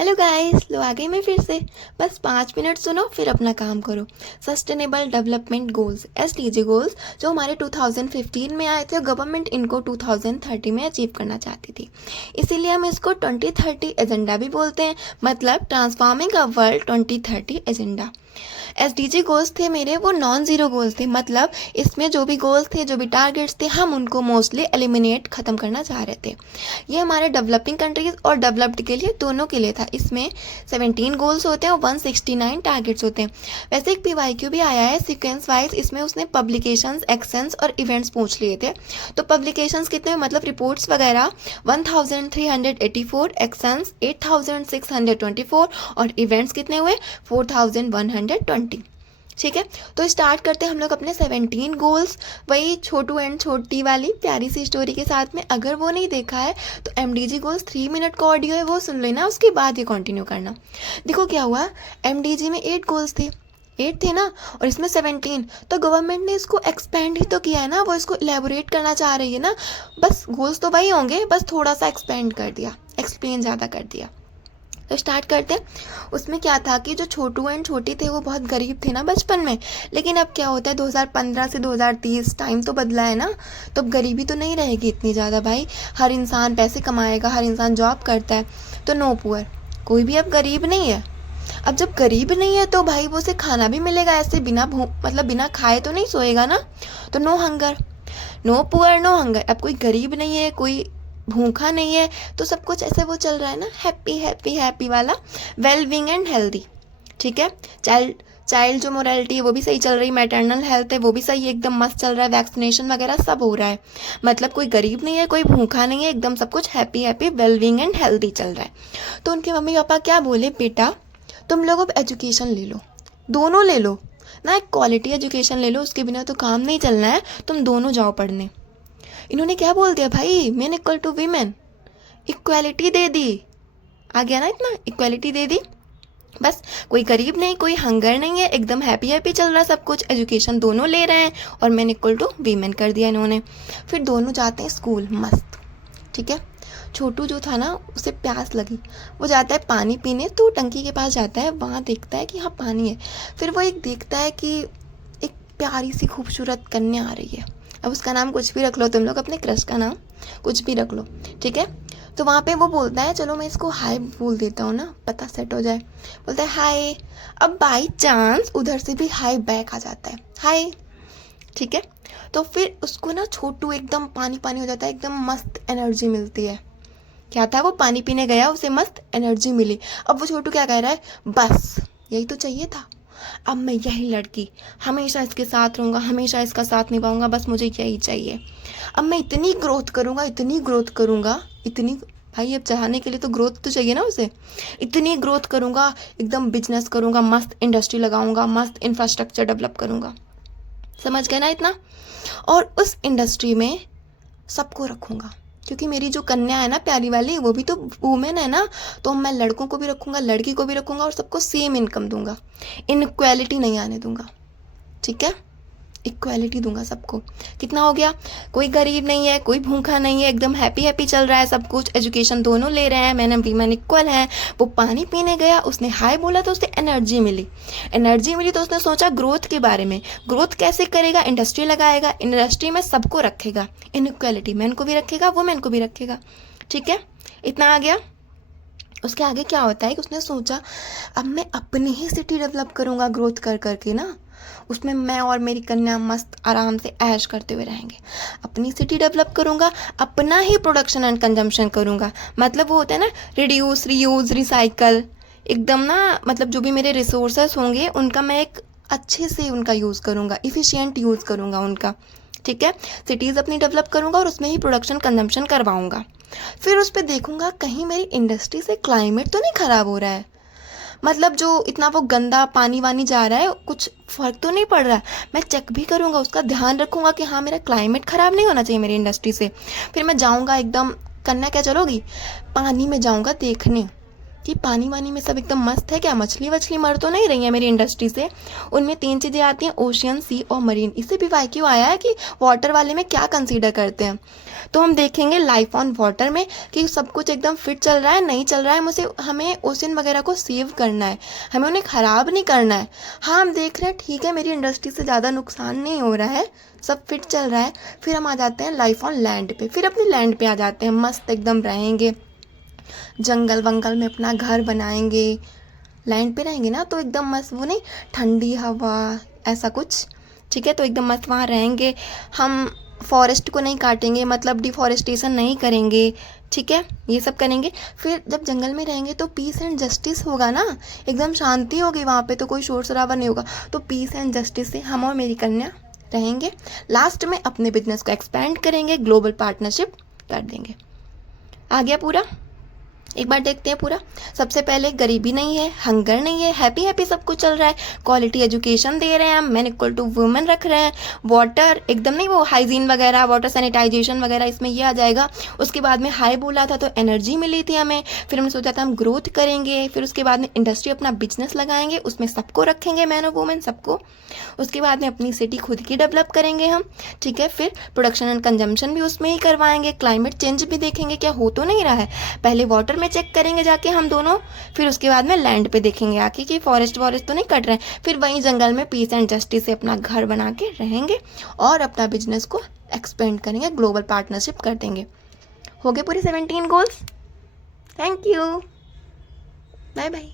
Hello guys, लो आ गई मैं फिर से। बस 5 मिनट सुनो फिर अपना काम करो। Sustainable development goals SDG goals जो हमारे 2015 में आए थे और गवर्नमेंट इनको 2030 में अचीव करना चाहती थी। इसीलिए हम इसको 2030 एजेंडा भी बोलते हैं, मतलब transforming a world 2030 agenda. SDG goals थे मेरे, वो नॉन ज़ीरो गोल्स थे, मतलब इसमें जो भी गोल्स थे, जो भी टारगेट्स थे, हम उनको मोस्टली एलिमिनेट ख़त्म करना चाह रहे थे। ये हमारे डेवलपिंग कंट्रीज और डेवलप्ड के लिए, दोनों के लिए था। इसमें 17 गोल्स होते हैं और 169 टारगेट्स होते हैं। वैसे एक PYQ भी आया है सीक्वेंस वाइज, इसमें उसने पब्लिकेशंस, एक्शंस और इवेंट्स पूछ लिए थे। तो पब्लिकेशंस कितने, मतलब रिपोर्ट्स वगैरह 1384, एक्शंस 8624 और इवेंट्स कितने हुए 4120। ठीक है, तो स्टार्ट करते हैं हम लोग अपने 17 गोल्स, वही छोटू एंड छोटी वाली प्यारी सी स्टोरी के साथ में। अगर वो नहीं देखा है तो MDG गोल्स 3 मिनट का ऑडियो है, वो सुन लेना, उसके बाद ये कंटिन्यू करना। देखो क्या हुआ, MDG में 8 गोल्स थे, 8 थे ना, और इसमें 17, तो गवर्नमेंट ने इसको एक्सपेंड ही तो किया है ना, वो इसको इलेबोरेट करना चाह रही है ना। बस गोल्स तो वही होंगे, बस थोड़ा सा एक्सपेंड कर दिया, एक्सप्लेन ज़्यादा कर दिया। तो स्टार्ट करते हैं। उसमें क्या था कि जो छोटू एंड छोटी थे वो बहुत गरीब थे ना बचपन में, लेकिन अब क्या होता है 2015 से 2030 टाइम तो बदला है ना, तो अब गरीबी तो नहीं रहेगी इतनी ज़्यादा भाई। हर इंसान पैसे कमाएगा, हर इंसान जॉब करता है, तो नो पुअर, कोई भी अब गरीब नहीं है। अब जब गरीब नहीं है तो भाई वो उसे खाना भी मिलेगा, ऐसे बिना मतलब बिना खाए तो नहीं सोएगा ना। तो no hunger, no poor no hunger. अब कोई गरीब नहीं है, कोई भूखा नहीं है, तो सब कुछ ऐसे वो चल रहा है ना, हैप्पी हैप्पी हैप्पी वाला, वेल बीइंग एंड हेल्दी। ठीक है, चाइल्ड चाइल्ड जो मोरालिटी है वो भी सही चल रही, मैटरनल हेल्थ है वो भी सही है, एकदम मस्त चल रहा है, वैक्सीनेशन वगैरह सब हो रहा है। मतलब कोई गरीब नहीं है, कोई भूखा नहीं है, एकदम सब कुछ happy happy well being and healthy चल रहा है। तो उनके मम्मी पापा क्या बोले, बेटा तुम लोग अब एजुकेशन ले लो, दोनों ले लो ना, एक क्वालिटी एजुकेशन ले लो, उसके बिना तो काम नहीं चलना है, तुम दोनों जाओ पढ़ने। इन्होंने क्या बोल दिया भाई, men equal to women, equality दे दी। आ गया ना, इतना इक्वालिटी दे दी। बस कोई गरीब नहीं, कोई हंगर नहीं है, एकदम हैप्पी हैप्पी चल रहा है सब कुछ, एजुकेशन दोनों ले रहे हैं और मेन इक्वल टू वीमेन कर दिया इन्होंने। फिर दोनों जाते हैं स्कूल, मस्त। ठीक है, छोटू जो था ना उसे प्यास लगी, वो जाता है पानी पीने, तो टंकी के पास जाता है, वहाँ देखता है कि हाँ पानी है। फिर वो एक देखता है कि एक प्यारी सी खूबसूरत कन्या आ रही है। अब उसका नाम कुछ भी रख लो तुम लोग, अपने क्रश का नाम कुछ भी रख लो। ठीक है, तो वहाँ पे वो बोलता है चलो मैं इसको हाय बोल देता हूँ ना, पता सेट हो जाए। बोलता है हाय। अब बाई चांस उधर से भी हाय बैक आ जाता है, हाय। ठीक है, तो फिर उसको ना छोटू एकदम पानी पानी हो जाता है, एकदम मस्त एनर्जी मिलती है। क्या था, वो पानी पीने गया, उसे मस्त एनर्जी मिली। अब वो छोटू क्या कह रहा है, बस यही तो चाहिए था, अब मैं यही लड़की हमेशा इसके साथ रहूँगा, हमेशा इसका साथ निभाऊंगा, बस मुझे यही चाहिए। अब मैं इतनी ग्रोथ करूँगा, इतनी ग्रोथ करूँगा, इतनी, भाई अब चाहने के लिए तो ग्रोथ तो चाहिए ना उसे। इतनी ग्रोथ करूँगा, एकदम बिजनेस करूँगा, मस्त इंडस्ट्री लगाऊंगा, मस्त इंफ्रास्ट्रक्चर डेवलप करूँगा। समझ गए ना इतना। और उस इंडस्ट्री में सबको रखूँगा, क्योंकि मेरी जो कन्या है ना प्यारी वाली, वो भी तो वुमेन है ना, तो मैं लड़कों को भी रखूँगा, लड़की को भी रखूँगा, और सबको सेम इनकम दूंगा, इनक्वालिटी नहीं आने दूंगा। ठीक है, इक्वालिटी दूंगा सबको। कितना हो गया, कोई गरीब नहीं है, कोई भूखा नहीं है, एकदम हैप्पी हैप्पी चल रहा है सब कुछ, एजुकेशन दोनों ले रहे हैं, मैन एंड वीमेन इक्वल है। वो पानी पीने गया, उसने हाय बोला तो उसे एनर्जी मिली, एनर्जी मिली तो उसने सोचा ग्रोथ के बारे में, ग्रोथ कैसे करेगा, इंडस्ट्री लगाएगा, इंडस्ट्री में सबको रखेगा, इनइक्वालिटी, मैन को भी रखेगा, वुमेन को भी रखेगा। ठीक है, इतना आ गया। उसके आगे क्या होता है कि उसने सोचा अब मैं अपनी ही सिटी डेवलप करूँगा ग्रोथ कर करके ना, उसमें मैं और मेरी कन्या मस्त आराम से ऐश करते हुए रहेंगे। अपनी सिटी डेवलप करूँगा, अपना ही प्रोडक्शन एंड कंजम्पशन करूँगा, मतलब वो होता है ना रिड्यूस रीयूज़ रिसाइकल, एकदम ना, मतलब जो भी मेरे रिसोर्सेस होंगे उनका मैं एक अच्छे से उनका यूज़ करूँगा, इफ़िशियंट यूज़ करूँगा उनका। ठीक है, सिटीज़ अपनी डेवलप करूँगा और उसमें ही प्रोडक्शन कंजम्पशन करवाऊँगा। फिर उस पर देखूँगा कहीं मेरी इंडस्ट्री से क्लाइमेट तो नहीं ख़राब हो रहा है, मतलब जो इतना वो गंदा पानी वानी जा रहा है, कुछ फ़र्क तो नहीं पड़ रहा है। मैं चेक भी करूँगा, उसका ध्यान रखूँगा कि हाँ मेरा क्लाइमेट ख़राब नहीं होना चाहिए मेरी इंडस्ट्री से। फिर मैं जाऊँगा एकदम, कन्या क्या चलोगी, पानी में जाऊँगा देखने, कि पानी वानी में सब एकदम मस्त है क्या, मछली वछली मर तो नहीं रही है मेरी इंडस्ट्री से। उनमें 3 चीज़ें आती हैं, ओशियन, सी और मरीन। इससे भी वाईक्यू आया है कि वाटर वाले में क्या कंसीडर करते हैं। तो हम देखेंगे लाइफ ऑन वाटर में कि सब कुछ एकदम फिट चल रहा है, नहीं चल रहा है। मुझे हमें ओशियन वगैरह को सेव करना है, हमें उन्हें ख़राब नहीं करना है। हाँ, हम देख रहे हैं ठीक है मेरी इंडस्ट्री से ज़्यादा नुकसान नहीं हो रहा है, सब फिट चल रहा है। फिर हम आ जाते हैं लाइफ ऑन लैंड पे। फिर अपनी लैंड पे आ जाते हैं, मस्त एकदम रहेंगे, जंगल वंगल में अपना घर बनाएंगे। लैंड पे रहेंगे ना तो एकदम मस्त, वो नहीं, ठंडी हवा ऐसा कुछ, ठीक है। तो एकदम मस्त वहाँ रहेंगे। हम फॉरेस्ट को नहीं काटेंगे, मतलब डिफॉरेस्टेशन नहीं करेंगे, ठीक है, ये सब करेंगे। फिर जब जंगल में रहेंगे तो पीस एंड जस्टिस होगा ना, एकदम शांति होगी वहाँ पे, तो कोई शोर शराबा नहीं होगा। तो पीस एंड जस्टिस से हम और मेरी कन्या रहेंगे। लास्ट में अपने बिजनेस को एक्सपेंड करेंगे, ग्लोबल पार्टनरशिप कर देंगे। आ गया पूरा, एक बार देखते हैं पूरा। सबसे पहले गरीबी नहीं है, हंगर नहीं है, हैप्पी हैप्पी सब कुछ चल रहा है। क्वालिटी एजुकेशन दे रहे हैं हम, मैन इक्वल टू वुमेन रख रहे हैं। वाटर एकदम नहीं, वो हाइजीन वगैरह, वाटर सैनिटाइजेशन वगैरह इसमें ये आ जाएगा। उसके बाद में हाई बोला था तो एनर्जी मिली थी हमें। फिर हमने सोचा था हम ग्रोथ करेंगे। फिर उसके बाद में इंडस्ट्री अपना बिजनेस लगाएंगे, उसमें सबको रखेंगे, मैन और वुमेन सबको। उसके बाद में अपनी सिटी खुद की डेवलप करेंगे हम, ठीक है। फिर प्रोडक्शन एंड कंजम्पशन भी उसमें ही करवाएंगे। क्लाइमेट चेंज भी देखेंगे क्या हो तो नहीं रहा है, पहले वाटर में चेक करेंगे जाके हम दोनों। फिर उसके बाद में लैंड पे देखेंगे आके कि फॉरेस्ट वॉरेस्ट तो नहीं कट रहे हैं। फिर वहीं जंगल में पीस एंड जस्टिस से अपना घर बना के रहेंगे और अपना बिजनेस को एक्सपेंड करेंगे, ग्लोबल पार्टनरशिप कर देंगे। हो गए पूरे 17 goals. Thank you, bye bye.